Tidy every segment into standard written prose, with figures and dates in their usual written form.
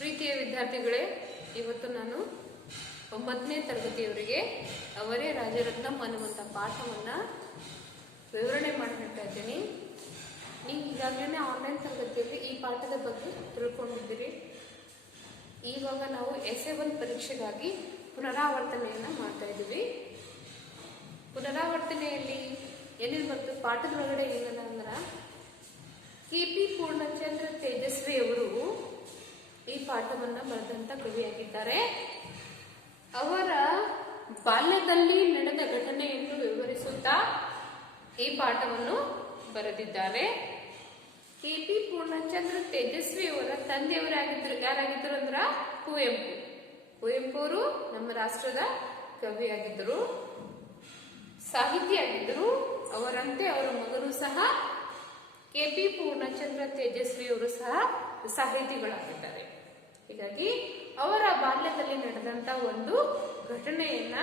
ಪ್ರೀತಿಯ ವಿದ್ಯಾರ್ಥಿಗಳೇ, ಇವತ್ತು ನಾನು 9ನೇ ತರಗತಿಯವರಿಗೆ ಅವರೇ ರಾಜರತ್ನಂ ಅನ್ನುವಂಥ ಪಾಠವನ್ನು ವಿವರಣೆ ಮಾಡಿ ಹೇಳ್ತಾ ಇದ್ದೀನಿ. ನೀವು ಈಗಾಗಲೇ ಆನ್ಲೈನ್ ತರಗತಿಯಲ್ಲಿ ಈ ಪಾಠದ ಬಗ್ಗೆ ತಿಳ್ಕೊಂಡಿದ್ದೀರಿ. ಇವಾಗ ನಾವು SA1 ಪರೀಕ್ಷೆಗಾಗಿ ಪುನರಾವರ್ತನೆಯನ್ನು ಮಾಡ್ತಾ ಇದ್ದೀವಿ. ಪುನರಾವರ್ತನೆಯಲ್ಲಿ ಏನೇನು ಬರ್ತದೆ, ಪಾಠದ ಒಳಗಡೆ ಏನಲ್ಲ ಅಂದ್ರೆ KP ಪೂರ್ಣಚಂದ್ರ ತೇಜಸ್ವಿ ಅವರು ಈ ಪಾಠವನ್ನು ಬರೆದಂತ ಕವಿಯಾಗಿದ್ದಾರೆ. ಅವರ ಬಾಲ್ಯದಲ್ಲಿ ನಡೆದ ಘಟನೆಯನ್ನು ವಿವರಿಸುತ್ತಾ ಈ ಪಾಠವನ್ನು ಬರೆದಿದ್ದಾರೆ. KP ಪೂರ್ಣಚಂದ್ರ ತೇಜಸ್ವಿ ಅವರ ತಂದೆಯವರಾಗಿದ್ದರು. ಯಾರಾಗಿದ್ದರು ಅಂದ್ರ ಕುವೆಂಪು. ಕುವೆಂಪು ಅವರು ನಮ್ಮ ರಾಷ್ಟ್ರದ ಕವಿಯಾಗಿದ್ದರು, ಸಾಹಿತಿ ಆಗಿದ್ದರು. ಅವರಂತೆ ಅವರ ಮಗನು ಸಹ KP ಪೂರ್ಣಚಂದ್ರ ತೇಜಸ್ವಿ ಅವರು ಸಹ ಸಾಹಿತಿಗಳಾಗಿದ್ದಾರೆ. ಹೀಗಾಗಿ ಅವರ ಬಾಲ್ಯದಲ್ಲಿ ನಡೆದಂತ ಒಂದು ಘಟನೆಯನ್ನ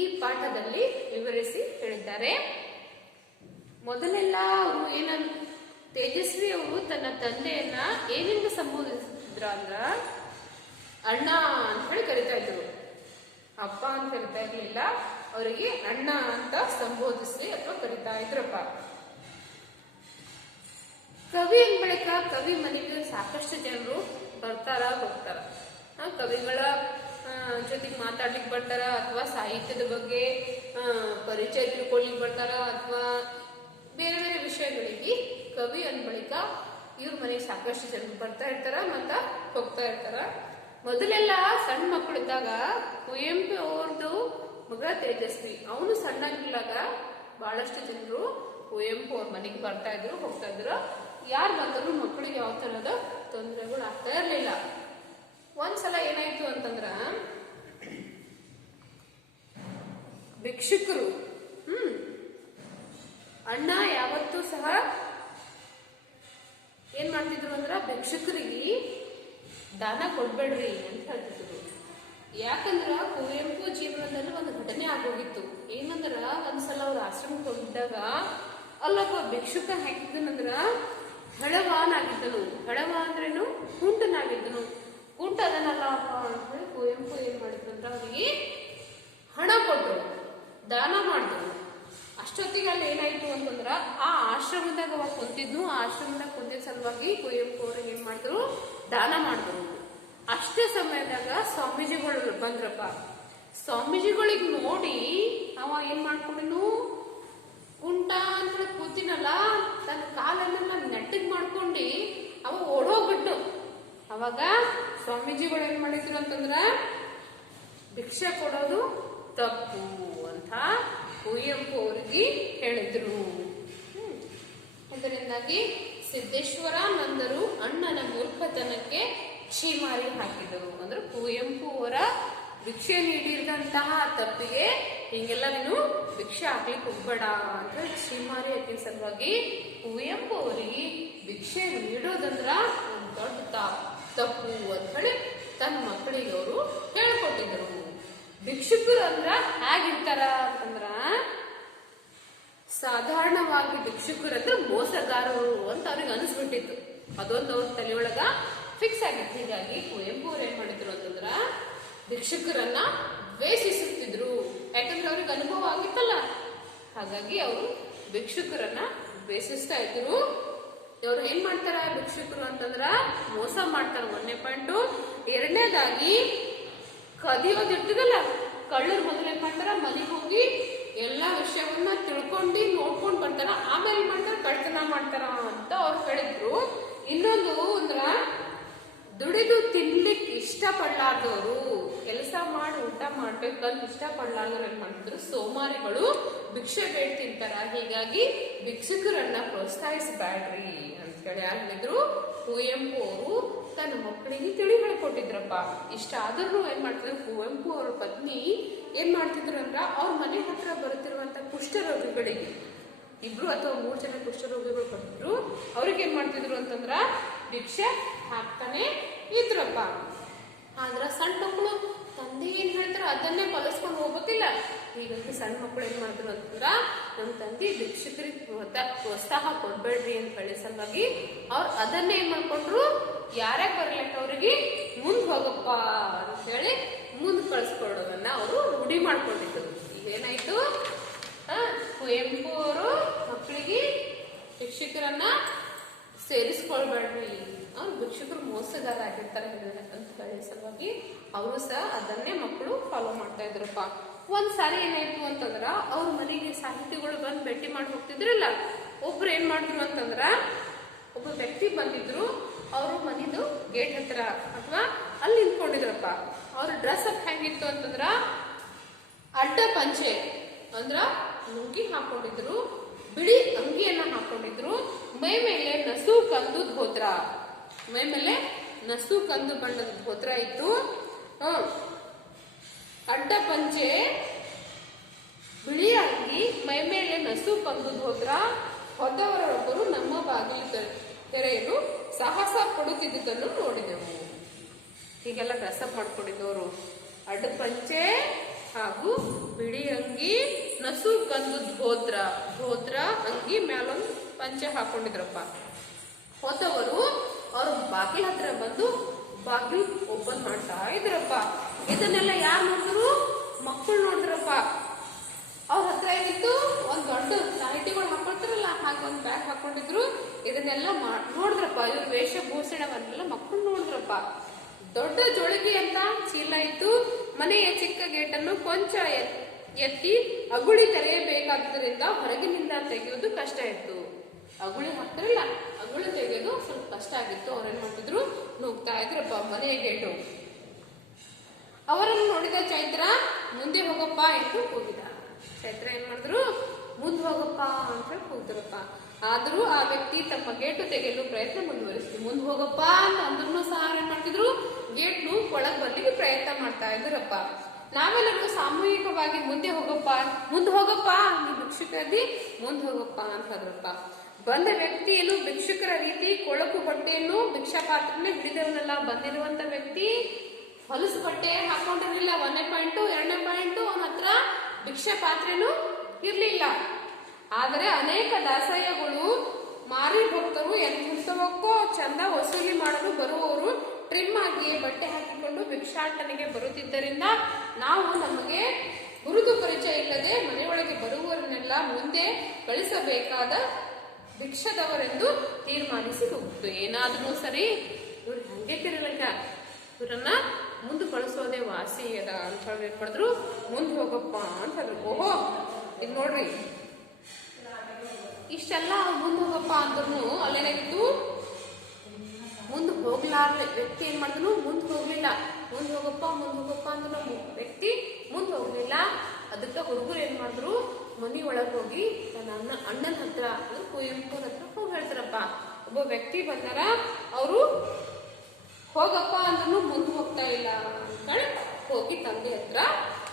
ಈ ಪಾಠದಲ್ಲಿ ವಿವರಿಸಿ ಹೇಳಿದ್ದಾರೆ. ಮೊದಲೆಲ್ಲ ಅವರು ತೇಜಸ್ವಿ ಅವರು ತನ್ನ ತಂದೆಯನ್ನ ಏನಿಂದ ಸಂಬೋಧಿಸಿದ್ರ ಅಂದ್ರ ಅಣ್ಣ ಅಂತ ಹೇಳಿ ಕರಿತಾ ಇದ್ರು. ಅಪ್ಪ ಅಂತ ಕರಿತಾ ಇರ್ಲಿಲ್ಲ, ಅವರಿಗೆ ಅಣ್ಣ ಅಂತ ಸಂಬೋಧಿಸಿ ಅಥವಾ ಕರಿತಾ ಇದ್ರಪ್ಪ. ಕವಿ ಅಂದ ಬಳಿಕ ಕವಿ ಮನೆಗೆ ಸಾಕಷ್ಟು ಜನರು ಬರ್ತಾರ ಹೋಗ್ತಾರ. ಕವಿಗಳ ಜೊತೆಗೆ ಮಾತಾಡ್ಲಿಕ್ಕೆ ಬರ್ತಾರ, ಅಥವಾ ಸಾಹಿತ್ಯದ ಬಗ್ಗೆ ಪರಿಚಯ ತಿಳ್ಕೊಳ್ಲಿಕ್ಕೆ ಬರ್ತಾರ, ಅಥವಾ ಬೇರೆ ಬೇರೆ ವಿಷಯಗಳಿಗೆ ಕವಿ ಅಂದ ಬಳಿಕ ಇವ್ರ ಮನೆಗೆ ಸಾಕಷ್ಟು ಜನ ಬರ್ತಾ ಇರ್ತಾರ ಮತ್ತ ಹೋಗ್ತಾ ಇರ್ತಾರ. ಮೊದಲೆಲ್ಲ ಸಣ್ಣ ಮಕ್ಕಳಿದ್ದಾಗ ಕುವೆಂಪು ಅವ್ರದ್ದು ಮಗ ತೇಜಸ್ವಿ, ಅವನು ಸಣ್ಣಗಿದ್ದಾಗ ಬಹಳಷ್ಟು ಜನರು ಕುವೆಂಪು ಅವ್ರ ಮನೆಗೆ ಬರ್ತಾ ಇದ್ರು, ಹೋಗ್ತಾ ಇದ್ರು. ಯಾರು ಬಂದರೂ ಮಕ್ಕಳಿಗೆ ಯಾವ ತರದ ತೊಂದರೆಗಳು ಆಗ್ತಾ ಇರ್ಲಿಲ್ಲ. ಒಂದ್ಸಲ ಏನಾಯ್ತು ಅಂತಂದ್ರ, ಭಿಕ್ಷುಕರು ಅಣ್ಣ ಯಾವತ್ತೂ ಸಹ ಏನ್ ಮಾಡ್ತಿದ್ರು ಅಂದ್ರ ಭಿಕ್ಷುಕರಿಗೆ ದಾನ ಕೊಡ್ಬೇಡ್ರಿ ಅಂತ ಹೇಳ್ತಿದ್ರು. ಯಾಕಂದ್ರ ಕುವೆಂಪು ಜೀವನದಲ್ಲಿ ಒಂದು ಘಟನೆ ಆಗೋಗಿತ್ತು. ಏನಂದ್ರ ಒಂದ್ಸಲ ಅವ್ರ ಆಶ್ರಮಕ್ಕೆ ಹೋಗಿದ್ದಾಗ ಅಲ್ಲೊಬ್ಬ ಭಿಕ್ಷುಕ ಹೇಗಿದ್ದನಂದ್ರ ಹಳವಾನಾಗಿದ್ದನು. ಹಳವ ಅಂದ್ರೇನು, ಕುಂಟನಾಗಿದ್ದನು. ಕುಂಟ ಅದನ್ನಲ್ಲ ಅಂತ ಹೇಳಿ ಕುವೆಂಪು ಏನ್ ಮಾಡಿದ್ರು ಅಂದ್ರ ಅವನಿಗೆ ಹಣ ಕೊಟ್ಟರು, ದಾನ ಮಾಡಿದ್ರು. ಅಷ್ಟೊತ್ತಿಗೆ ಅಲ್ಲಿ ಏನಾಯ್ತು ಅಂತಂದ್ರ ಆ ಆಶ್ರಮದಾಗ ಅವಾಗ ಕುಂತಿದ್ನು. ಆ ಆಶ್ರಮದಾಗ ಕುಂತಿದ್ದ ಸಲುವಾಗಿ ಕುವೆಂಪು ಅವ್ರಿಗೆ ಏನ್ ಮಾಡಿದ್ರು, ದಾನ ಮಾಡಿದ್ರು. ಅಷ್ಟೇ ಸಮಯದಾಗ ಸ್ವಾಮೀಜಿಗಳು ಬಂದ್ರಪ್ಪ. ಸ್ವಾಮೀಜಿಗಳಿಗೆ ನೋಡಿ ಅವ ಏನ್ ಮಾಡ್ಕೊಂಡನು, ಕುಂಟ ಅಂತ ಕೂತಿನಲ್ಲ ತನ್ನ ಕಾಲನ್ನೆಲ್ಲ ನೆಟ್ಟಗ್ ಮಾಡ್ಕೊಂಡು ಅವ ಓಡೋಗ್ಬಿಟ್ಟು. ಅವಾಗ ಸ್ವಾಮೀಜಿಗಳು ಏನ್ ಮಾಡಿದ್ರು ಅಂತಂದ್ರ ಭಿಕ್ಷೆ ಕೊಡೋದು ತಪ್ಪು ಅಂತ ಕುವೆಂಪು ಅವರಿಗೆ ಹೇಳಿದ್ರು. ಇದರಿಂದಾಗಿ ಸಿದ್ದೇಶ್ವರಾನಂದರು ಅಣ್ಣನ ಮೂರ್ಖತನಕ್ಕೆ ಛೀಮಾರಿ ಹಾಕಿದರು. ಅಂದ್ರೆ ಕುವೆಂಪು ಅವರ ಭಿಕ್ಷೆ ನೀಡಿದಂತಹ ತಪ್ಪಿಗೆ ಹಿಂಗೆಲ್ಲ ನೀನು ಭಿಕ್ಷೆ ಹಾಕ್ಲಿಕ್ಕೆ ಹೋಗ್ಬೇಡ ಅಂತ ಛೀಮಾರಿ ಹಾಕಿದ ಸಲುವಾಗಿ ಕುವೆಂಪು ಅವರಿಗೆ ಭಿಕ್ಷೆ ನೀಡೋದಂದ್ರ ಒಂದು ದೊಡ್ಡ ತಪ್ಪು ಅಂತ ಹೇಳಿ ತನ್ನ ಮಕ್ಕಳಿಗೆ ಅವರು ಹೇಳ್ಕೊಟ್ಟಿದ್ರು. ಭಿಕ್ಷುಕರು ಅಂದ್ರ ಹೇಗಿರ್ತಾರ ಅಂತಂದ್ರ, ಸಾಧಾರಣವಾಗಿ ಭಿಕ್ಷುಕರು ಅಂದ್ರೆ ಮೋಸಗಾರರು ಅಂತ ಅವ್ರಿಗೆ ಅನಿಸ್ಬಿಟ್ಟಿತ್ತು. ಅದೊಂದು ಅವ್ರ ತಲೆಯೊಳಗ ಫಿಕ್ಸ್ ಆಗಿತ್ತು. ಹೀಗಾಗಿ ಕುವೆಂಪು ಅವ್ರು ಏನ್ ಮಾಡಿದ್ರು ಅಂತಂದ್ರ ಭಿಕ್ಷುಕರನ್ನ ದ್ವೇಷಿಸುತ್ತಿದ್ರು. ಯಾಕಂದ್ರೆ ಅವ್ರಿಗೆ ಅನುಭವ ಆಗಿತ್ತಲ್ಲ, ಹಾಗಾಗಿ ಅವರು ಭಿಕ್ಷುಕರನ್ನ ದ್ವೇಷಿಸ್ತಾ ಇದ್ರು. ಅವ್ರು ಏನ್ ಮಾಡ್ತಾರ ಭಿಕ್ಷುಕರು ಅಂತಂದ್ರ ಮೋಸ ಮಾಡ್ತಾರ. 1ನೇ ಪಾಯಿಂಟ್. ಎರಡನೇದಾಗಿ ಕದಿಯೋದಿರ್ತದಲ್ಲ, ಕಳ್ಳರು ಮೊದಲು ಏನ್ ಮಾಡ್ತಾರ, ಮನೆಗೆ ಹೋಗಿ ಎಲ್ಲಾ ವಿಷಯವನ್ನ ತಿಳ್ಕೊಂಡು ನೋಡ್ಕೊಂಡ್ ಬರ್ತಾರ, ಆಮೇಲೆ ಏನ್ ಮಾಡ್ತಾರ, ಕಳ್ತನ ಮಾಡ್ತಾರ ಅಂತ ಅವ್ರು ಹೇಳಿದ್ರು. ಇನ್ನೊಂದು ಅಂದ್ರ ದುಡಿದು ತಿನ್ಲಿಕ್ಕೆ ಇಷ್ಟಪಡ್ಲಾರ್ದವರು, ಕೆಲಸ ಮಾಡಿ ಊಟ ಮಾಡ್ಬೇಕಂತ ಇಷ್ಟಪಡ್ಲಾರ್ದವ್ರು ಏನ್ ಮಾಡ್ತಿದ್ರು, ಸೋಮಾರಿಗಳು ಭಿಕ್ಷೆ ಬೇಡ ತಿಂತಾರ. ಹೀಗಾಗಿ ಭಿಕ್ಷುಕರನ್ನ ಪ್ರೋತ್ಸಾಹಿಸಬೇಡ್ರಿ ಅಂತ ಹೇಳಿ ಹೇಳಿದ್ರು. ಕುವೆಂಪು ಅವರು ತನ್ನ ಮಕ್ಕಳಿಗೆ ತಿಳಿ ಹೇಳ್ಕೊಟ್ಟಿದ್ರಪ್ಪ. ಇಷ್ಟ ಆದ್ರೂ ಏನ್ ಮಾಡ್ತಿದ್ರು, ಕುವೆಂಪು ಅವ್ರ ಪತ್ನಿ ಏನ್ ಮಾಡ್ತಿದ್ರು ಅಂದ್ರ ಅವ್ರ ಮನೆ ಹತ್ರ ಬರುತ್ತಿರುವಂತ ಕುಷ್ಠರೋಗಿಗಳಿಗೆ 2 ಅಥವಾ 3 ಜನ ಕುಷ್ಠರೋಗಿಗಳು ಬಂದಿದ್ರು. ಅವ್ರಿಗೆ ಏನ್ ಮಾಡ್ತಿದ್ರು ಅಂತಂದ್ರ ಭಿಕ್ಷೆ ಹಾಕ್ತಾನೆ ಇದ್ರಪ್ಪ. ಆದ್ರ ಸಣ್ಣ ಮಕ್ಕಳು ತಂದೆ ಏನ್ ಹೇಳ್ತಾರ ಅದನ್ನೇ ಪಾಲಿಸ್ಕೊಂಡು ಹೋಗ್ಬೇಕಿಲ್ಲ. ಹೀಗಾಗಿ ಸಣ್ಣ ಮಕ್ಕಳು ಏನ್ ಮಾಡಿದ್ರು ಅಂತಂದ್ರ ನಮ್ ತಂದೆ ಭಿಕ್ಷುಕರಿಗೆ ಪ್ರೋತ್ಸಾಹ ಕೊಡ್ಬೇಡ್ರಿ ಅಂತ ಹೇಳಿ ಸಲುವಾಗಿ ಅವ್ರು ಅದನ್ನೇ ಏನ್ ಮಾಡ್ಕೊಂಡ್ರು, ಯಾರ್ಯಾಗ ಬರ್ಲಿಕ್ಕೆ ಅವ್ರಿಗೆ ಮುಂದ್ ಹೋಗಪ್ಪ ಅಂತ ಹೇಳಿ ಮುಂದ್ ಕಳಿಸ್ಕೊಡೋದನ್ನ ಅವರು ರೂಢಿ ಮಾಡ್ಕೊಂಡಿದ್ರು. ಇದೇನಾಯ್ತು, ಕುವೆಂಪು ಅವರು ಮಕ್ಕಳಿಗೆ ಶಿಕ್ಷಕರನ್ನ ಸೇರಿಸ್ಕೊಳ್ಬೇಡ್ರಿ, ಅವ್ರು ಶಿಕ್ಷಕರು ಮೋಸಗಾರ ಆಗಿರ್ತಾರೆ ಅಂತ ಹೇಳಿ ಸಲುವಾಗಿ ಅವರು ಸಹ ಅದನ್ನೇ ಮಕ್ಕಳು ಫಾಲೋ ಮಾಡ್ತಾ ಇದ್ರಪ್ಪ. ಒಂದ್ ಸಾರಿ ಏನಾಯ್ತು ಅಂತಂದ್ರ ಅವ್ರ ಮನೆಗೆ ಸಾಹಿತಿಗಳು ಬಂದು ಭೇಟಿ ಮಾಡಿ ಹೋಗ್ತಿದ್ರಲ್ಲ, ಒಬ್ರು ಏನ್ ಮಾಡಿದ್ರು ಅಂತಂದ್ರ ಒಬ್ಬ ವ್ಯಕ್ತಿ ಬಂದಿದ್ರು, ಅವರು ಮನಿದು ಗೇಟ್ ಹತ್ರ ಅಥವಾ ಅಲ್ಲಿ ನಿಂತ್ಕೊಂಡಿದ್ರಪ್ಪ. ಅವ್ರ ಡ್ರೆಸ್ ಅಪ್ ಹೆಂಗಿತ್ತು ಅಂತಂದ್ರ ಅಡ್ಡ ಪಂಚೆ ಅಂದ್ರ ಲುಂಗಿ ಹಾಕೊಂಡಿದ್ರು, ಬಿಳಿ ಅಂಗಿಯನ್ನ ಹಾಕೊಂಡಿದ್ರು, ಮೈ ಮೇಲೆ ನಸು ಕಂದು ಧೋತ್ರ, ಮೈ ಮೇಲೆ ನಸು ಕಂದು ಬಣ್ಣದ ಧೋತ್ರ ಇತ್ತು, ಅಡ್ಡ ಪಂಚೆ, ಬಿಳಿ ಅಂಗಿ, ಮೈ ಮೇಲೆ ನಸು ಕಂದು ಧೋತ್ರ ಹೊದ್ದವರೊಬ್ಬರು ನಮ್ಮ ಬಾಗಿಲು ತೆರೆಯಲು ಸಾಹಸ ಪಡುತ್ತಿದ್ದುದನ್ನು ನೋಡಿದೆವು. ಹೀಗೆಲ್ಲ ಡ್ರೆಸ್ ಅಪ್ ಮಾಡ್ಕೊಂಡಿದ್ದವರು ಅಡ್ಡ ಪಂಚೆ ಹಾಗೂ ಬಿಳಿ ಅಂಗಿ, ನಸು ಕಂದು ಧೋತ್ರ ಅಂಗಿ, ಮ್ಯಾಲೊಂದು ಪಂಚೆ ಹಾಕೊಂಡಿದ್ರಪ್ಪ. ಹೋದವರು ಅವ್ರ ಬಾಗಿಲ ಹತ್ರ ಬಂದು ಬಾಗಿಲು ಓಪನ್ ಮಾಡ್ತಾ ಇದ್ರಪ್ಪ. ಇದನ್ನೆಲ್ಲ ಯಾರು ನೋಡಿದ್ರು? ಮಕ್ಕಳು ನೋಡಿದ್ರಪ್ಪ. ಅವ್ರ ಹತ್ರ ಏನಿತ್ತು, ಒಂದ್ ದೊಡ್ಡ ಸಾಹಿತಿಗಳು ಹಾಕೊಳ್ತಾರಲ್ಲ ಹಾಗೆ ಒಂದ್ ಬ್ಯಾಗ್ ಹಾಕೊಂಡಿದ್ರು. ಇದನ್ನೆಲ್ಲ ನೋಡಿದ್ರಪ್ಪ. ಇವ್ರ ವೇಷಭೂಷಣವನ್ನೆಲ್ಲ ಮಕ್ಕಳು ನೋಡಿದ್ರಪ್ಪ. ದೊಡ್ಡ ಜೋಳಿಗೆ ಅಂತ ಚೀಲ ಇತ್ತು. ಮನೆಯ ಚಿಕ್ಕ ಗೇಟನ್ನು ಕೊಂಚ ಎತ್ತಿ ಅಗುಳಿ ತೆರೆಯಬೇಕಾದ್ದರಿಂದ ಹೊರಗಿನಿಂದ ತೆಗೆಯೋದು ಕಷ್ಟ ಇತ್ತು. ಅಗುಳಿ ಹಾಕ್ತಾರಲ್ಲ, ಅಗುಳಿ ತೆಗೆಯೋದು ಸ್ವಲ್ಪ ಕಷ್ಟ ಆಗಿತ್ತು. ಅವ್ರೇನ್ ಮಾಡ್ತಿದ್ರು, ನುಗ್ತಾ ಇದ್ರಪ್ಪ ಮನೆಯ ಗೇಟು. ಅವರನ್ನು ನೋಡಿದ ಚೈತ್ರ ಮುಂದೆ ಹೋಗಪ್ಪ ಎಂದು ಕೂಗಿದ. ಚೈತ್ರ ಏನ್ ಮಾಡಿದ್ರು, ಮುಂದೆ ಹೋಗಪ್ಪ ಅಂತ ಹೇಳಿ ಕೂಗಿದ್ರಪ್ಪ. ಆದ್ರೂ ಆ ವ್ಯಕ್ತಿ ತಮ್ಮ ಗೇಟು ತೆಗೆಯಲು ಪ್ರಯತ್ನ ಮುಂದುವರಿಸಿದ್ರು. ಮುಂದೆ ಹೋಗಪ್ಪ ಅಂತ ಅಂದ್ರೂ ಸಹ ಏನ್ ಮಾಡ್ತಿದ್ರು, ಗೇಟ್ನು ಒಳಗ್ ಬರ್ಲಿಕ್ಕೆ ಪ್ರಯತ್ನ ಮಾಡ್ತಾ ಇದ್ರಪ್ಪ. ನಾವೆಲ್ಲರೂ ಸಾಮೂಹಿಕವಾಗಿ ಮುಂದೆ ಹೋಗಪ್ಪ ನೀವು ಭಿಕ್ಷುಕರಲ್ಲಿ ಮುಂದೆ ಹೋಗಪ್ಪ ಅಂತ ಹೇಳಿದ್ರಪ್ಪ. ಬಂದ ವ್ಯಕ್ತಿಯನ್ನು ಭಿಕ್ಷುಕರ ರೀತಿ ಕೊಳಕು ಬಟ್ಟೆಯನ್ನು ಭಿಕ್ಷಾ ಪಾತ್ರನೇ ಹಿಡಿದವನಲ್ಲ. ಬಂದಿರುವಂತ ವ್ಯಕ್ತಿ ಹೊಲಸು ಬಟ್ಟೆ ಹಾಕೊಂಡಿರ್ಲಿಲ್ಲ. 1ನೇ ಪಾಯಿಂಟು 2ನೇ ಪಾಯಿಂಟು ಅವನ ಹತ್ರ ಭಿಕ್ಷಾ ಪಾತ್ರೆನೂ ಇರ್ಲಿಲ್ಲ. ಆದರೆ ಅನೇಕ ದಾಸಯ್ಯಗಳು ಮಾರಿ ಭಕ್ತರು ಎಂಥವಕ್ಕೋ ಚಂದ ವಸೂಲಿ ಮಾಡಲು ಬರುವವರು ಟ್ರಿಮ್ ಆಗಿಯೇ ಬಟ್ಟೆ ಹಾಕಿಕೊಂಡು ಭಿಕ್ಷಾಟನೆಗೆ ಬರುತ್ತಿದ್ದರಿಂದ ನಾವು ನಮಗೆ ಗುರುತು ಪರಿಚಯ ಇಲ್ಲದೆ ಮನೆಯೊಳಗೆ ಬರುವವರನ್ನೆಲ್ಲ ಮುಂದೆ ಕಳಿಸಬೇಕಾದ ಭಿಕ್ಷದವರೆಂದು ತೀರ್ಮಾನಿಸಿ ಹೋಗ್ತು. ಏನಾದ್ರೂ ಸರಿ ಇವ್ರು ಹಂಗೆ ತಿರುಗಲ್ಲ, ಇವರನ್ನ ಮುಂದೆ ಕಳಿಸೋದೇ ವಾಸಿ ಅದ ಅಂತ ಹೇಳಿ ಏನ್ ಮಾಡಿದ್ರು, ಮುಂದೆ ಹೋಗಪ್ಪ ಅಂತ ಹೇಳಿದ್ರು. ಓಹೋ ಇದು ನೋಡ್ರಿ, ಇಷ್ಟೆಲ್ಲ ಮುಂದೆ ಹೋಗಪ್ಪ ಅಂದ್ರೂ ಅಲ್ಲೇನಾಗಿತ್ತು, ಮುಂದೆ ಹೋಗ್ಲಾರ್ದ ವ್ಯಕ್ತಿ ಏನ್ ಮಾಡಿದ್ರು, ಮುಂದೆ ಹೋಗ್ಲಿಲ್ಲ. ಮುಂದೆ ಹೋಗಪ್ಪ ಅಂದ್ರೆ ವ್ಯಕ್ತಿ ಮುಂದೆ ಹೋಗ್ಲಿಲ್ಲ. ಅದಕ್ಕೆ ಹುಡುಗರು ಏನ್ ಮಾಡಿದ್ರು, ಮನಿ ಒಳಗೆ ಹೋಗಿ ತನ್ನ ಅಣ್ಣನ ಹತ್ರ ಕುವೆಂಪು ಹತ್ರ ಹೋಗಿ ಹೇಳ್ತಾರಪ್ಪ. ಒಬ್ಬ ವ್ಯಕ್ತಿ ಬಂದಾರ, ಅವರು ಹೋಗಪ್ಪ ಅಂದ್ರೂ ಮುಂದೆ ಹೋಗ್ತಾ ಇಲ್ಲ ಅಂತೇಳಿ ಹೋಗಿ ತಂದೆ ಹತ್ರ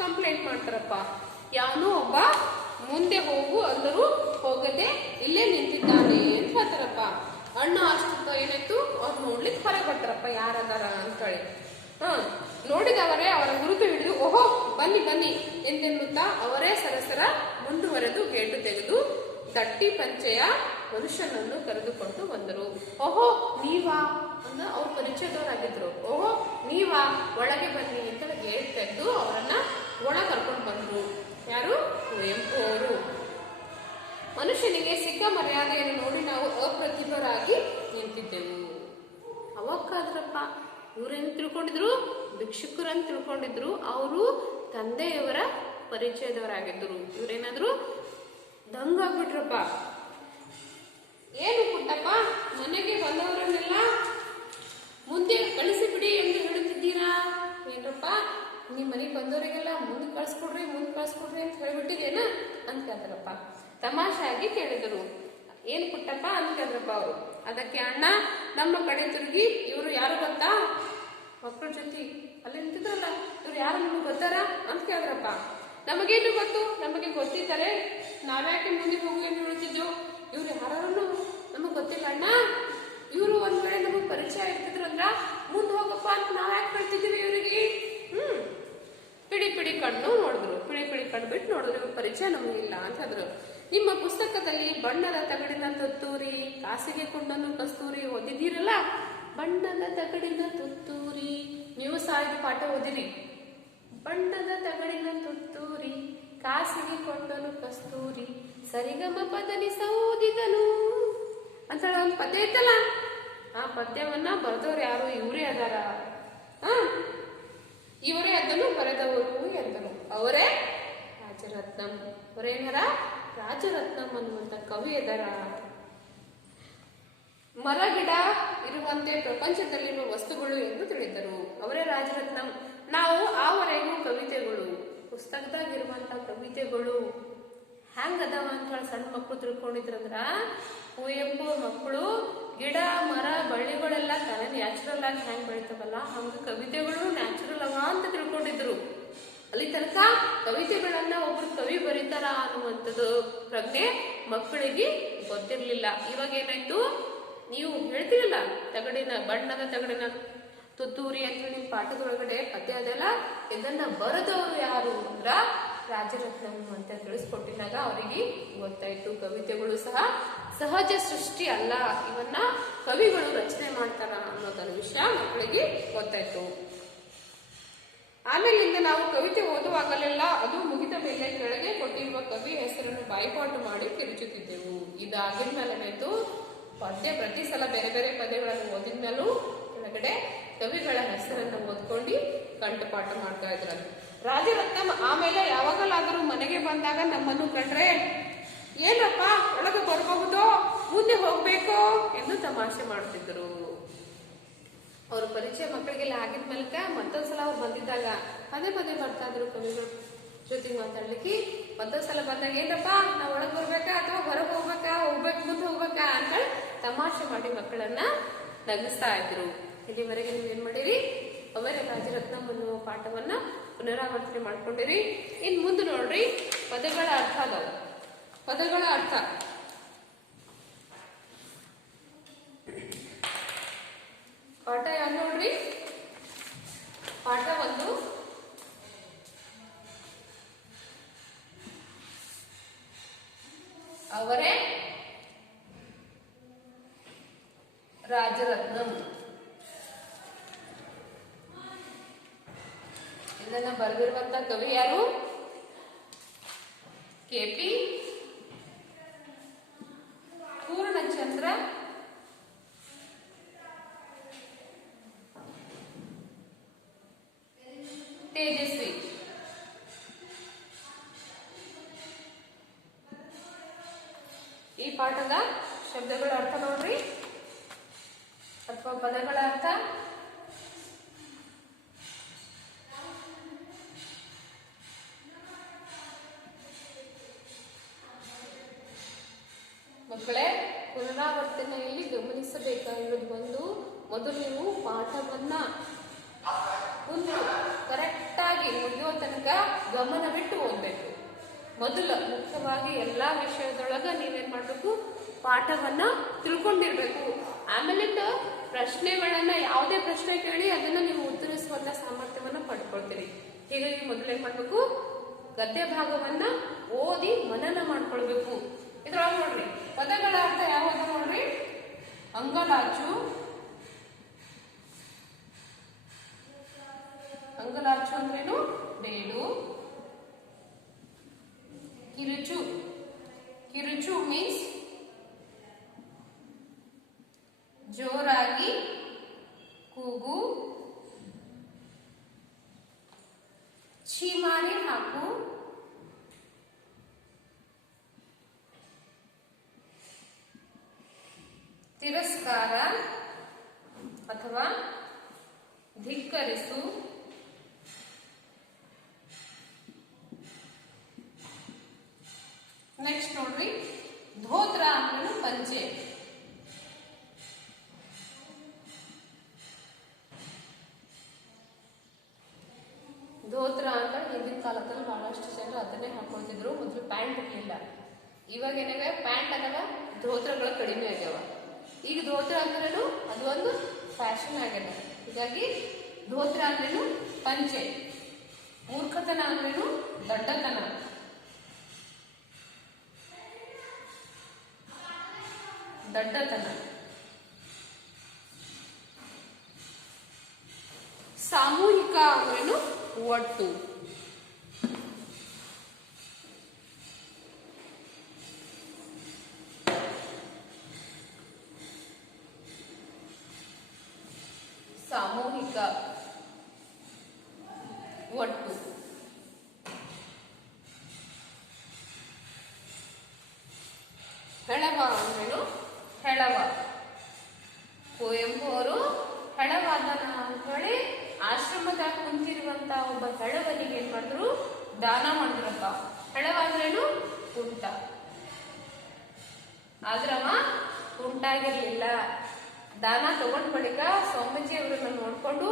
ಕಂಪ್ಲೇಂಟ್ ಮಾಡ್ತಾರಪ್ಪ. ಯಾವನೋ ಒಬ್ಬ ಮುಂದೆ ಹೋಗು ಅಂದರೂ ಹೋಗದೆ ಇಲ್ಲೇ ನಿಂತಿದ್ದಾನೆ ಅಂತ ಹೇಳ್ತಾರಪ್ಪ. ಅಣ್ಣ ಅಷ್ಟು ಏನಾಯ್ತು, ಅವ್ರು ನೋಡ್ಲಿಕ್ಕೆ ಹೊರಗೆ ಬರ್ತಾರಪ್ಪ ಯಾರದಾರ ಅಂತೇಳಿ. ನೋಡಿದವರೇ ಅವರ ಗುರುತು ಹಿಡಿದು ಓಹೋ ಬನ್ನಿ ಎಂದೆನ್ನುತ್ತಾ ಅವರೇ ಸರಸರ ಮುಂದುವರೆದು ಗೇಟು ತೆಗೆದು ದಟ್ಟಿ ಪಂಚೆಯ ಮನುಷ್ಯನನ್ನು ಕರೆದುಕೊಂಡು ಬಂದರು. ಓಹೋ ನೀವಾ ಅಂದ ಅವ್ರ ಪರಿಚಯದವರಾಗಿದ್ರು. ಓಹೋ ನೀವಾ, ಒಳಗೆ ಬನ್ನಿ ಅಂತ ಗೇಟ್ ತೆಗೆದು ಅವರನ್ನ ಒಳ ಕರ್ಕೊಂಡು ಬಂದ್ರು. ಯಾರು? ಕುವೆಂಪು ಅವರು. ಮನುಷ್ಯನಿಗೆ ಸಿಕ್ಕ ಮರ್ಯಾದೆಯನ್ನು ನೋಡಿ ನಾವು ಅಪ್ರತಿಭರಾಗಿ ನಿಂತಿದ್ದೆವು. ಅವಕ್ಕಾದ್ರಪ್ಪ ಇವ್ರೇನು ತಿಳ್ಕೊಂಡಿದ್ರು, ಭಿಕ್ಷುಕರನ್ನು ತಿಳ್ಕೊಂಡಿದ್ರು. ಅವರು ತಂದೆಯವರ ಪರಿಚಯದವರಾಗಿದ್ದರು. ಇವ್ರೇನಾದ್ರು ದಂಗಾಗ್ಬಿಟ್ರಪ್ಪ. ಏನು ಪುಟ್ಟಪ್ಪ, ಮನೆಗೆ ಬಂದವರನ್ನೆಲ್ಲ ಮುಂದೆ ಕಳಿಸಿಬಿಡಿ ಎಂದು ಹೇಳುತ್ತಿದ್ದೀರಾ? ಏನ್ರಪ್ಪ, ನಿಮ್ಮ ಮನೆಗೆ ಬಂದವರಿಗೆಲ್ಲ ಮುಂದೆ ಕಳ್ಸ್ಕೊಡ್ರಿ ಅಂತ ಹೇಳ್ಬಿಟ್ಟಿದ್ದೇನ ಅಂತ ಕೇಳ್ತಾರಪ್ಪ. ತಮಾಷೆಯಾಗಿ ಕೇಳಿದರು. ಏನ್ ಪುಟ್ಟಪ್ಪ ಅಂತ ಕೇಳಿದ್ರಪ್ಪ ಅವರು. ಅದಕ್ಕೆ ಅಣ್ಣ ನಮ್ಮ ಕಡೆ ತಿರುಗಿ ಇವರು ಯಾರು ಗೊತ್ತಾ, ಮಕ್ಕಳ ಜೊತೆ ಅಲ್ಲಿ ನಿಂತಿದ್ರಲ್ಲ, ಇವ್ರು ಯಾರು ನಿಮ್ಗೆ ಗೊತ್ತಾರ ಅಂತ ಕೇಳಿದ್ರಪ್ಪ. ನಮಗೇನು ಗೊತ್ತು, ನಮಗೆ ಗೊತ್ತಿದ್ದಾರೆ, ನಾವ್ಯಾಕೆ ಮುಂದೆ ಹೋಗಿ ಅಂತ ಹೇಳ್ತಿದ್ದೆವು. ಇವ್ರು ಯಾರನ್ನು ನಮಗ್ ಗೊತ್ತಿಲ್ಲ ಅಣ್ಣ. ಇವರು ಒಂದ್ ವೇಳೆ ನಮಗ್ ಪರಿಚಯ ಇರ್ತಿದ್ರಂದ್ರ ಮುಂದೆ ಹೋಗಪ್ಪ ಅಂತ ನಾವ್ ಯಾಕೆ ಹೇಳ್ತಿದ್ದೀವಿ ಇವರಿಗೆ. ಪಿಡಿ ಕಣ್ಣು ನೋಡಿದ್ರು, ಪಿಡಿ ಕಣ್ಣು ಬಿಟ್ಟು ನೋಡಿದ್ರು. ಇವ್ರ ಪರಿಚಯ ನಮಗಿಲ್ಲ ಅಂತ ಹೇಳಿದ್ರು. ನಿಮ್ಮ ಪುಸ್ತಕದಲ್ಲಿ ಬಣ್ಣದ ತಗಡಿನ ತತ್ತೂರಿ, ಕಾಸಿಗೆ ಕೊಂಡನ್ನು ಕಸ್ತೂರಿ ಓದಿದ್ದೀರಲ್ಲ. ಬಣ್ಣದ ತಗಡಿನ ತುತ್ತೂರಿ. ನೀವು ಸಹ ಇದು ಪಾಠ ಓದಿರಿ. ಬಣ್ಣದ ತಗಡಿನ ತುತ್ತೂರಿ ಕಾಸಿಗೆ ಕೊಂಡನು ಕಸ್ತೂರಿ ಸರಿಗಮ ಪದನಿ ಸೌದಿದನು ಅಂತ ಒಂದು ಪದ್ಯ ಐತಲ್ಲ, ಆ ಪದ್ಯವನ್ನ ಬರೆದವ್ರು ಯಾರು? ಇವರೇ ಅದಾರ. ಇವರೇ ಅದನ್ನು ಬರೆದವರು ಎಂದರು. ಅವರೇ ರಾಜರತ್ನಂ. ಅವರೇನಾರ? ರಾಜರತ್ನಂ ಅನ್ನುವಂತ ಕವಿ ಅದರ. ಮರ ಗಿಡ ಇರುವಂತೆ ಪ್ರಪಂಚದಲ್ಲಿರುವ ವಸ್ತುಗಳು ಎಂದು ತಿಳಿದರು. ಅವರೇ ರಾಜರತ್ನಂ. ನಾವು ಆವರೆಗೂ ಕವಿತೆಗಳು, ಪುಸ್ತಕದಾಗಿರುವಂತ ಕವಿತೆಗಳು ಹೆಂಗದವ ಅಂತ ಹೇಳಿ ಸಣ್ಣ ಮಕ್ಕಳು ತಿಳ್ಕೊಂಡಿದ್ರಂದ್ರ, ಕುವೆಂಪು ಮಕ್ಕಳು ಗಿಡ ಮರ ಬಳ್ಳಿಗಳೆಲ್ಲ ತಾನೇ ನ್ಯಾಚುರಲ್ ಆಗಿ ಹೆಂಗ್ ಬೆಳಿತಾವಲ್ಲ ಹಂಗ ಕವಿತೆಗಳು ನ್ಯಾಚುರಲ್ ಅವ ಅಂತ ತಿಳ್ಕೊಂಡಿದ್ರು. ಅಲ್ಲಿ ತನಕ ಕವಿತೆಗಳನ್ನ ಒಬ್ರು ಕವಿ ಬರೀತಾರ ಅನ್ನುವಂಥದ್ದು ಪ್ರಜ್ಞೆ ಮಕ್ಕಳಿಗೆ ಗೊತ್ತಿರ್ಲಿಲ್ಲ. ಇವಾಗ ಏನಾಯ್ತು? ನೀವು ಹೇಳ್ತೀರಲ್ಲ, ಬಣ್ಣದ ತಗಡಿನ ತುತ್ತೂರಿ ಅಂತ ನಿಮ್ ಪಾಠದೊಳಗಡೆ ಪದ್ಯ ಅದೆಲ್ಲ, ಇದನ್ನ ಬರೆದವರು ಯಾರು ಅಂದ್ರ ರಾಜರತ್ನಂ ಅಂತ ತಿಳಿಸ್ಕೊಟ್ಟಿನಾಗ ಅವರಿಗೆ ಗೊತ್ತಾಯ್ತು ಕವಿತೆಗಳು ಸಹ ಸಹಜ ಸೃಷ್ಟಿ ಅಲ್ಲ, ಇವನ್ನ ಕವಿಗಳು ರಚನೆ ಮಾಡ್ತಾರ ಅನ್ನೋದನ್ನ ವಿಷಯ ಮಕ್ಕಳಿಗೆ ಗೊತ್ತಾಯ್ತು. ಆಮೇಲಿಂದ ನಾವು ಕವಿತೆ ಓದುವಾಗಲೆಲ್ಲ ಅದು ಮುಗಿದ ಮೇಲೆ ಕೆಳಗೆ ಕೊಟ್ಟಿರುವ ಕವಿ ಹೆಸರನ್ನು ಬಾಯ್ಪಾಟು ಮಾಡಿ ತಿರುಚುತ್ತಿದ್ದೆವು. ಇದಾಗಿದ್ಮೇಲೆ ಏನಾಯ್ತು? ಪದ್ಯ ಪ್ರತಿ ಸಲ ಬೇರೆ ಬೇರೆ ಪದ್ಯಗಳನ್ನು ಓದಿದ್ಮೇಲೂ ಕೆಳಗಡೆ ಕವಿಗಳ ಹೆಸರನ್ನು ಓದ್ಕೊಂಡು ಕಂಠಪಾಠ ಮಾಡ್ತಾ ಇದ್ರು. ರಾಜರತ್ನಂ ಆಮೇಲೆ ಯಾವಾಗಲಾದರೂ ಮನೆಗೆ ಬಂದಾಗ ನಮ್ಮನ್ನು ಕಂಡ್ರೆ, ಏನಪ್ಪ ಒಳಗೆ ಬರಬಹುದು, ಮುಂದೆ ಹೋಗ್ಬೇಕು ಎಂದು ತಮಾಷೆ ಮಾಡ್ತಿದ್ರು. ಅವ್ರ ಪರಿಚಯ ಮಕ್ಕಳಿಗೆಲ್ಲ ಆಗಿದ ಮೂಲಕ ಮತ್ತೊಂದ್ಸಲ ಅವ್ರು ಬಂದಿದ್ದಾಗ ಪದೇ ಪದೇ ಬರ್ತಾ ಇದ್ರು ಕವಿಗಳ ಜೊತೆಗೆ ಮಾತಾಡ್ಲಿಕ್ಕೆ. ಮತ್ತೊಂದ್ಸಲ ಬಂದಾಗ, ಏನಪ್ಪ ನಾವ್ ಒಳಗ್ ಬರ್ಬೇಕಾ ಅಥವಾ ಹೊರಗೆ ಹೋಗ್ಬೇಕಾ, ಮುಂದೆ ಹೋಗ್ಬೇಕಾ ಅಂತ ತಮಾಷೆ ಮಾಡಿ ಮಕ್ಕಳನ್ನ ನಗಿಸ್ತಾ ಇದ್ರು. ಇಲ್ಲಿವರೆಗೆ ನೀವೇನ್ ಮಾಡಿರಿ? ಅವರೇ ರಾಜರತ್ನಂ ಅನ್ನುವ ಪಾಠವನ್ನ ಪುನರಾವರ್ತನೆ ಮಾಡ್ಕೊಂಡಿರಿ. ಇನ್ ಮುಂದೆ ನೋಡ್ರಿ, ಪದಗಳ ಅರ್ಥ ಅದಾವ. ಪದಗಳ ಅರ್ಥ ಪಾಠ ಯಾವ್ದು ನೋಡ್ರಿ? ಪಾಠ 1 ಅವರೇ ರಾಜರತ್ನಂ. ಇದನ್ನ ಬರೆದಿರುವಂತ ಕವಿ ಯಾರು? ಕೆ.ಪಿ. ಪೂರ್ಣಚಂದ್ರ ತೇಜಸ್ವಿ. ಈ ಪಾಠದ ಶಬ್ದಗಳ ಅರ್ಥ ನೋಡ್ರಿ, ಅಥವಾ ಪದಗಳ ಅರ್ಥ. ಮಕ್ಕಳೇ, ಪುನರಾವರ್ತನೆಯಲ್ಲಿ ಗಮನಿಸಬೇಕಾಗಿರೋದು ಒಂದು, ಮೊದಲು ನೀವು ಪಾಠವನ್ನ ಕರೆಕ್ಟ್ ಆಗಿ ಮುಗಿಯೋ ತನಕ ಗಮನವಿಟ್ಟು ಓದ್ಬೇಕು. ಮೊದಲು ಮುಖ್ಯವಾಗಿ ಎಲ್ಲಾ ವಿಷಯದೊಳಗ ನೀವೇನ್ ಮಾಡ್ಬೇಕು? ಪಾಠವನ್ನ ತಿಳ್ಕೊಂಡಿರ್ಬೇಕು. ಆಮೇಲಿಂದ ಪ್ರಶ್ನೆಗಳನ್ನ, ಯಾವುದೇ ಪ್ರಶ್ನೆ ಕೇಳಿ ಅದನ್ನ ನೀವು ಉತ್ತರಿಸುವಂತ ಸಾಮರ್ಥ್ಯವನ್ನ ಪಡ್ಕೊಳ್ತೀರಿ. ಹೀಗಾಗಿ ಮೊದಲೇನ್ ಮಾಡ್ಬೇಕು? ಗದ್ಯ ಭಾಗವನ್ನ ಓದಿ ಮನನ ಮಾಡ್ಕೊಳ್ಬೇಕು. ಇದ್ರೊಳಗೆ ನೋಡ್ರಿ, ಪದಗಳ ಅರ್ಥ ಯಾವಾಗ ನೋಡ್ರಿ? ಅಂಗಲಾಚು. ಅಂಗಲಾಚು ಅಂದ್ರೇನು? ಬೇಡು. ಕಿರುಚು. ಕಿರುಚು ಮೀನ್ಸ್ ಜೋರಾಗಿ ಕೂಗು. ಛೀಮಾರಿ ಹಾಕು. ತಿರಸ್ಕಾರ ಅಥವಾ ಧಿಕ್ಕರಿಸು. ನೆಕ್ಸ್ಟ್ ನೋಡ್ರಿ, ಧೋತ್ರ ಅಂದ್ರೆ ಪಂಚೆ. ಧೋತ್ರ ಅಂತ ಹಿಂದಿನ ಕಾಲದಲ್ಲಿ ಬಹಳಷ್ಟು ಜನರು ಅದನ್ನೇ ಹಾಕೊಳ್ತಿದ್ರು. ಮೊದಲು ಪ್ಯಾಂಟ್ ಇರ್ಲಿಲ್ಲ. ಇವಾಗ ಏನಾಗ ಪ್ಯಾಂಟ್ ಅದಾವ, ಧೋತ್ರಗಳು ಕಡಿಮೆ ಆಗ್ಯಾವ. ಈಗ ಧೋತ್ರ ಅಂದ್ರೇನು ಅದು ಒಂದು ಫ್ಯಾಷನ್ ಆಗ್ಯದ. ಹೀಗಾಗಿ ಧೋತ್ರ ಅಂದ್ರೇನು ಪಂಚೆ. ಮೂರ್ಖತನ ಅಂದ್ರೇನು ದಡ್ಡತನ. ದಡ್ಡತನ. ಸಾಮೂಹಿಕ ಅಂದ್ರೇನು ಒಟ್ಟು. ಸಾಮೂಹಿಕ ಒಟ್ಟು. ಹೆಳವ ಅಂದ್ರೇನು ಹೆಳವ. ಕುವೆಂಪು ಅವರು ಹೆಳವಾದನ ಅಂತ ಹೇಳಿ ಆಶ್ರಮದಾಗ ಕುಂತಿರುವಂತ ಒಬ್ಬ ಹೆಳವನಿಗೆ ಏನ್ ಮಾಡಿದ್ರು, ದಾನ ಮಾಡಿದ್ರಪ್ಪ. ಹೆಳವಾದ್ರೇನು ಕುಂಟ. ಆದ್ರವ ಕುಂಟಾಗಿರ್ಲಿಲ್ಲ. ದಾನ ತಗೊಂಡ್ ಬಳಿಕ ಸ್ವಾಮೀಜಿ ಅವರನ್ನ ನೋಡ್ಕೊಂಡು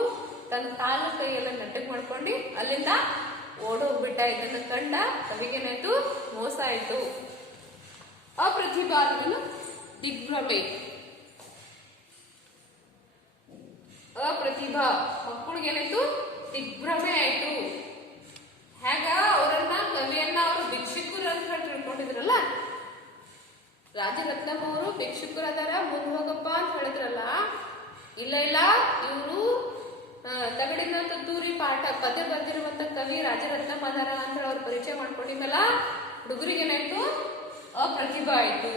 ತನ್ನ ಕಾಲು ಕೈಯೆಲ್ಲ ನೆಟ್ಟಗ್ ಮಾಡ್ಕೊಂಡು ಅಲ್ಲಿಂದ ಓಡೋಗ್ಬಿಟ್ಟ. ಇದನ್ನ ಕಂಡ ಕವಿಗೇನಾಯ್ತು, ಮೋಸ ಆಯ್ತು. ಅಪ್ರತಿಭಾ ಅಂದ್ರೇನು ದಿಗ್ಭ್ರಮೆ. ಅಪ್ರತಿಭಾ ಮಕ್ಕಳಿಗೇನಾಯ್ತು, ದಿಗ್ಭ್ರಮೆ ಆಯ್ತು. ಹೇಗ ಅವರನ್ನ ಕವಿಯನ್ನ ಅವರು ಭಿಕ್ಷುಕರು ಅಂತ ತಿಳ್ಕೊಂಡಿದ್ರಲ್ಲ, ರಾಜರತ್ನಮ್ಮ ಅವರು ಭಿಕ್ಷುಕರು ಅದಾರ ಮುಂದ್ ಹೋಗಪ್ಪ ಅಂತ ಹೇಳಿದ್ರಲ್ಲ. ಇಲ್ಲ ಇಲ್ಲ, ಇವರು ತಗಡಿನ ತೂರಿ ಪದ್ಯ ಬರ್ದಿರುವಂತ ಕವಿ ರಾಜರತ್ನಮ್ಮ ಅದಾರ ಅಂತ ಅವ್ರ ಪರಿಚಯ ಮಾಡ್ಕೊಂಡಿದ್ದಲ್ಲ, ಹುಡುಗರಿಗೇನಾಯ್ತು, ಅಪ್ರತಿಭಾ ಆಯ್ತು,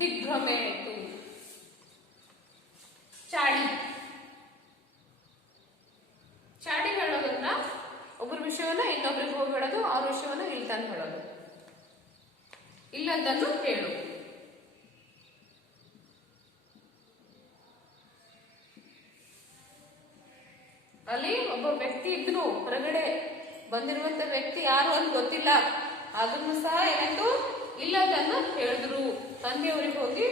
ದಿಗ್ಭ್ರಮೆ ಆಯ್ತು. ಚಾಡಿ. ಚಾಡಿ ಹೇಳೋದನ್ನ ಒಬ್ಬರ ವಿಷಯವನ್ನ ಇನ್ನೊಬ್ರಿಗೆ ಹೋಗಿ ಹೇಳೋದು, ಅವ್ರ ವಿಷಯವನ್ನ ಇಲ್ತಾನೆ ಹೇಳೋದು. ಇಲ್ಲದನ್ನು ಹೇಳು. ಅಲ್ಲಿ ಒಬ್ಬ ವ್ಯಕ್ತಿ ಇದ್ರು, ಹೊರಗಡೆ ಬಂದಿರುವಂತ ವ್ಯಕ್ತಿ ಯಾರು ಅಂತ ಗೊತ್ತಿಲ್ಲ. ಅದನ್ನು ಸಹ ಏನಾಯ್ತು, ಇಲ್ಲದನ್ನು ಹೇಳಿದ್ರು. ತಂದೆಯವರಿಗೆ ಹೋಗಿ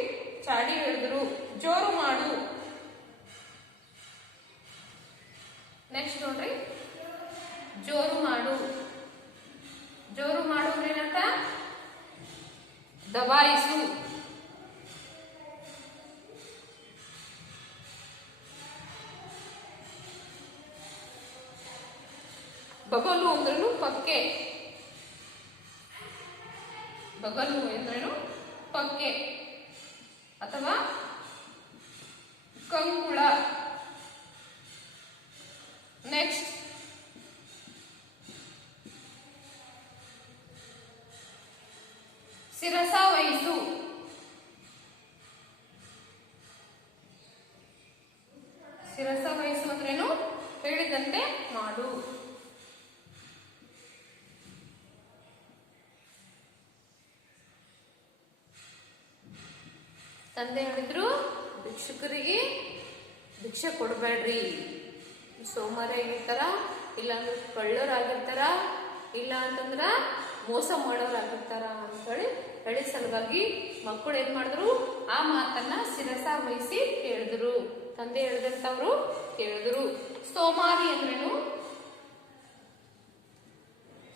ಚಾಡಿ ಹೇಳಿದ್ರು, ಜೋರು ಮಾಡು. ನೆಕ್ಸ್ಟ್ ನೋಡ್ರಿ, ಜೋರು ಮಾಡು. ಜೋರು ಮಾಡು ಏನಂತ, ದಬಾಯಿಸು. ಬಗಲು ಅಂದ್ರೇನು ಪಕ್ಕೆ. ಬಗಲು ಅಂದ್ರೇನು ಪಕ್ಕೆ ಅಥವಾ ಕಂಕುಳ. ನೆಕ್ಸ್ಟ್ ಶಿರಸ ವಹಿಸು. ಶಿರಸ ವಹಿಸು ಅಂದ್ರೇನು, ಹೇಳಿದಂತೆ ಮಾಡು. ತಂದೆ ಹೇಳಿದ್ರು, ಭಿಕ್ಷುಕರಿಗೆ ಭಿಕ್ಷೆ ಕೊಡಬೇಡ್ರಿ, ಸೋಮಾರಿ ಆಗಿರ್ತಾರ, ಇಲ್ಲಾಂದ್ರೆ ಕಳ್ಳರಾಗಿರ್ತಾರ, ಇಲ್ಲ ಅಂತಂದ್ರ ಮೋಸ ಮಾಡೋರಾಗಿರ್ತಾರ ಅಂತ ಹೇಳಿ ಸಲುವಾಗಿ ಮಕ್ಕಳು ಏನ್ ಮಾಡಿದ್ರು, ಆ ಮಾತನ್ನ ಶಿರಸ ವಹಿಸಿ ಕೇಳಿದ್ರು. ತಂದೆ ಹೇಳಿದಂತವ್ರು ಕೇಳಿದ್ರು. ಸೋಮಾರಿ ಅಂದ್ರೇನು,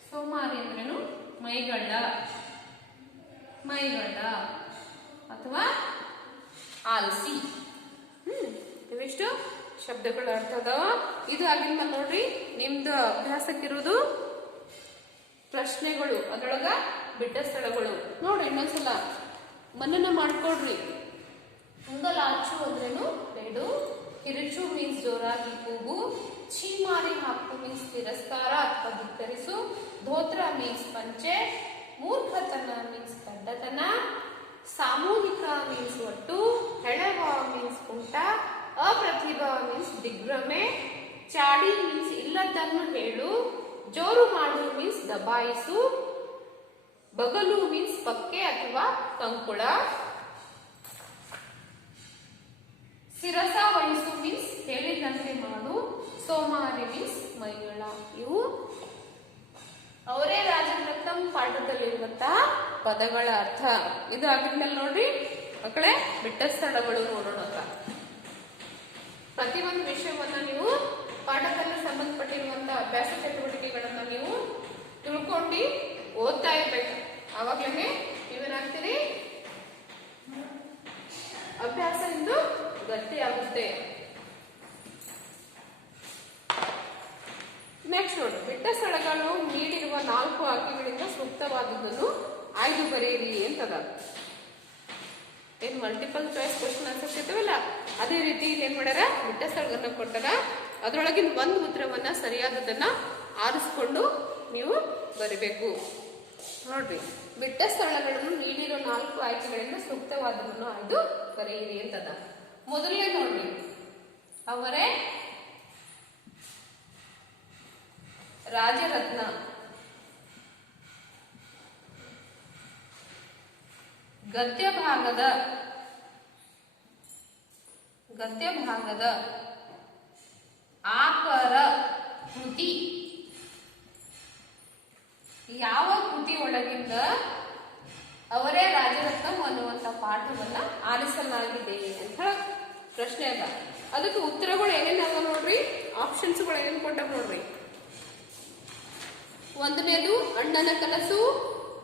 ಸೋಮಾರಿ ಅಂದ್ರೇನು ಮೈಗಳ್ಳ. ಮೈಗಳ್ಳ ಅಥವಾ ಆಲ್ಸಿ. ಇವಿಷ್ಟು ಶಬ್ದಗಳು ಅರ್ಥ ಅದಾವ. ಇದು ಆಗಿನ ನೋಡ್ರಿ, ನಿಮ್ದು ಅಭ್ಯಾಸಕ್ಕಿರುವುದು ಪ್ರಶ್ನೆಗಳು, ಅದರೊಳಗ ಬಿಟ್ಟ ಸ್ಥಳಗಳು ನೋಡ್ರಿ. ಇನ್ನೊಂದ್ಸಲ ಮನನ ಮಾಡ್ಕೊಡ್ರಿ. ಅಂಗಲಾಚು ಅಂದ್ರೇನು ಬೇಡು. ಕಿರುಚು ಮೀನ್ಸ್ ಜೋರಾಗಿ ಕೂಗು. ಚೀಮಾರಿ ಹಾಕು ಮೀನ್ಸ್ ತಿರಸ್ಕಾರ ಅಥವಾ ಧಿಕ್ಕರಿಸು. ಧೋತ್ರ ಮೀನ್ಸ್ ಪಂಚೆ. ಮೂರ್ಖತನ ಮೀನ್ಸ್ ಗಡ್ಡತನ. ಸಾಮೂಹಿಕ ಮೀನ್ಸ್ ಒಟ್ಟು. ಹೆಳವ ಮೀನ್ಸ್ ಕುಂಟ. ಅಪ್ರತಿಭಾ ಮೀನ್ಸ್ ದಿಗ್ಭ್ರಮೆ. ಚಾಡಿ ಮೀನ್ಸ್ ಇಲ್ಲದನ್ನು ಹೇಳು. ಜೋರು ಮಾಡು ಮೀನ್ಸ್ ದಬಾಯಿಸು. ಬಗಲು ಮೀನ್ಸ್ ಪಕ್ಕೆ ಅಥವಾ ಕಂಕುಳ. ಶಿರಸ ವಹಿಸು ಮೀನ್ಸ್ ಹೇಳಿದಂತೆ ಮಾಡು. ಸೋಮಾರಿ ಮೀನ್ಸ್ ಮೈಗಳ. ಇವು ಅವರೇ ರಾಜರತ್ನಂ ಪಾಠದಲ್ಲಿರುವಂತಹ ಪದಗಳ ಅರ್ಥ. ಇದು ಆಗಿದ್ಮೇಲೆ ನೋಡ್ರಿ ಮಕ್ಕಳೇ, ಬಿಟ್ಟ ಸ್ಥಳಗಳು ನೋಡೋಣ. ಪ್ರತಿಯೊಂದು ವಿಷಯವನ್ನ ನೀವು ಪಾಠದಲ್ಲಿ ಸಂಬಂಧಪಟ್ಟಿರುವಂತಹ ಅಭ್ಯಾಸ ಚಟುವಟಿಕೆಗಳನ್ನ ನೀವು ತಿಳ್ಕೊಂಡು ಓದ್ತಾ ಇರ್ಬೇಕು. ಆವಾಗ್ಲೇ ನೀವೇನಾಗ್ತೀರಿ, ಅಭ್ಯಾಸ ಇಂದು ಗಟ್ಟಿ ಆಗುತ್ತೆ. ನೆಕ್ಸ್ಟ್ ನೋಡಿ, ಬಿಟ್ಟ ಸ್ಥಳಗಳು ನೀಡಿರುವ 4 ಆಯ್ಕೆಗಳಿಂದ ಸೂಕ್ತವಾದದ್ದನ್ನು ಆಯ್ದು ಬರೆಯಿರಿ ಅಂತದ. ಏನ್ ಮಲ್ಟಿಪಲ್ ಚಾಯ್ಸ್ ಕ್ವಶನ್ ಆನ್ಸರ್ಸ್ ಇರ್ತಾವಲ್ಲ, ಅದೇ ರೀತಿ ಏನ್ ಮಾಡ್ಯಾರ, ಬಿಟ್ಟ ಸ್ಥಳಗಳನ್ನ ಕೊಟ್ಟಾರ, ಅದರೊಳಗಿನ ಒಂದು ಉತ್ತರವನ್ನ ಸರಿಯಾದದನ್ನ ಆರಿಸ್ಕೊಂಡು ನೀವು ಬರಿಬೇಕು. ನೋಡ್ರಿ, ಬಿಟ್ಟ ಸ್ಥಳಗಳನ್ನು ನೀಡಿರೋ 4 ಆಯ್ಕೆಗಳಿಂದ ಸೂಕ್ತವಾದವನ್ನು ಆಯ್ದು ಬರೆಯಿರಿ ಅಂತದ. ಮೊದಲನೇ ನೋಡ್ರಿ, ಅವರೇ ರಾಜರತ್ನ, ಗದ್ಯ ಭಾಗದ ಆಕರ ಕೃತಿ ಯಾವ ಕೃತಿ ಒಳಗಿಂದ ಅವರೇ ರಾಜರತ್ನ ಅನ್ನುವಂತ ಪಾಠವನ್ನ ಆರಿಸಲಾಗಿದೆ ಅಂತ ಪ್ರಶ್ನೆ ಅದ. ಅದಕ್ಕೆ ಉತ್ತರಗಳು ಏನೇನವ ನೋಡ್ರಿ, ಆಪ್ಷನ್ಸ್ಗಳು ಏನೇನು ಕೊಟ್ಟ ನೋಡ್ರಿ. 1ನೇದು ಅಣ್ಣನ ಕನಸು,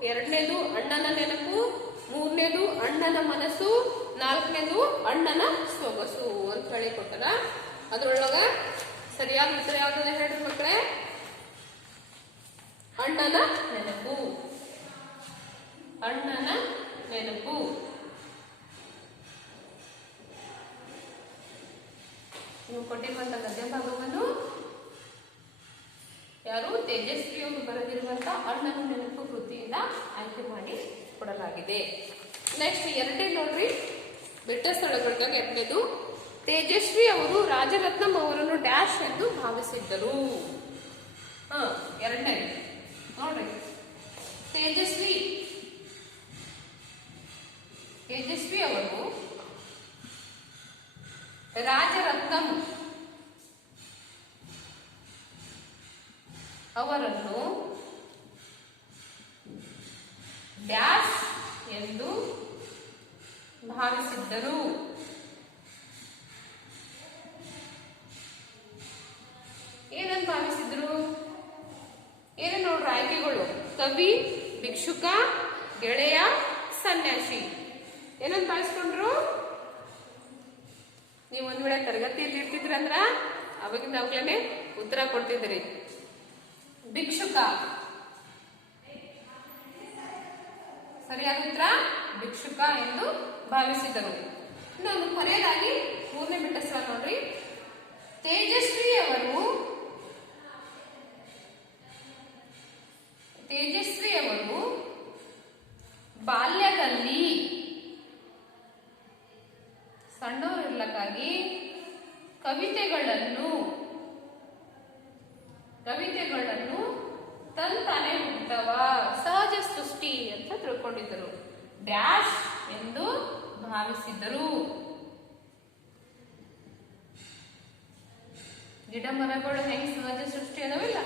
2ನೇದು ಅಣ್ಣನ ನೆನಪು, 3ನೇದು ಅಣ್ಣನ ಮನಸ್ಸು, 4ನೇದು ಅಣ್ಣನ ಸೊಗಸು ಅಂತ ಹೇಳಿ ಕೊಟ್ಟರ. ಅದ್ರೊಳಗ ಸರಿಯಾದ ಉತ್ತರ ಯಾವ್ದನ್ನ ಹೇಳ್ರಿ ಮಕ್ಕಳೇ? ಅಣ್ಣನ ನೆನಪು. ಅಣ್ಣನ ನೆನಪು. ನೀವು ಕೊಟ್ಟಿರುವಂತ ಗದ್ಯ ಭಾಗವನ್ನು ಯಾರು ತೇಜಸ್ವಿಯವರು ಬರೆದಿರುವಂತ ಅಣ್ಣನ ನೆನಪು ಕೃತಿಯಿಂದ ಆಯ್ಕೆ ಮಾಡಿ ಕೊಡಲಾಗಿದೆ. ನೆಕ್ಸ್ಟ್ 2ನೇ ನೋಡ್ರಿ, ಬಿಟ್ಟ ಸ್ಥಳಗಳಿಗಾಗಿ 2ನೇದು ತೇಜಸ್ವಿ ಅವರು ರಾಜರತ್ನಂ ಅವರನ್ನು ಡ್ಯಾಶ್ ಎಂದು ಭಾವಿಸಿದ್ದರು. 2ನೇ ನೋಡ್ರಿ, ತೇಜಸ್ವಿ ಅವರು ರಾಜರತ್ನಂ ಅವರನ್ನು ಡ್ಯಾಶ್ ಎಂದು ಭಾವಿಸಿದ್ದರು. ಏನಂತ ಭಾವಿಸಿದ್ರು? ಏನು ನೋಡ್ರಿ ಆಯ್ಕೆಗಳು: ಕವಿ, ಭಿಕ್ಷುಕ, ಗೆಳೆಯ, ಸನ್ಯಾಸಿ. ಏನಂತ ಭಾವಿಸ್ಕೊಂಡ್ರು? ನೀವು ಒಂದ್ ವೇಳೆ ತರಗತಿಯಲ್ಲಿ ಇರ್ತಿದ್ರಂದ್ರ ಅವಾಗಿಂದ ಅವಾಗಲೇ ಉತ್ತರ ಕೊಡ್ತಿದ್ರಿ. ಭಿಕ್ಷುಕ ಸರಿಯಾದ ಉತ್ತರ ಭಿಕ್ಷುಕ ಎಂದು ಭಾವಿಸಿದರು. ಇನ್ನು ಕೊನೆಯದಾಗಿ 3ನೇ ಬಿಟ್ಟ ಸ್ಥಳ ನೋಡ್ರಿ, ತೇಜಸ್ವಿ ಅವರು ಬಾಲ್ಯದಲ್ಲಿ ಸಣ್ಣವರಿರ್ಲಕ್ಕಾಗಿ ಕವಿತೆಗಳನ್ನು ತಂತಾನೆ ಹುಟ್ಟವ ಸಹಜ ಸೃಷ್ಟಿ ಅಂತ ತಿಳ್ಕೊಂಡಿದ್ದರು. ಡ್ಯಾಶ್ ಎಂದು ಭಾವಿಸಿದರು. ಗಿಡ ಮರಗಳು ಹೆಂಗ್ ಸಹಜ ಸೃಷ್ಟಿ ಅನ್ನೋವಿಲ್ಲ,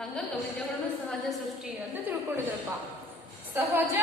ಹಂಗ ಕವಿತೆಗಳನ್ನು ಸಹಜ ಸೃಷ್ಟಿ ಅಂತ ತಿಳ್ಕೊಂಡಿದ್ರಪ್ಪ. ಸಹಜ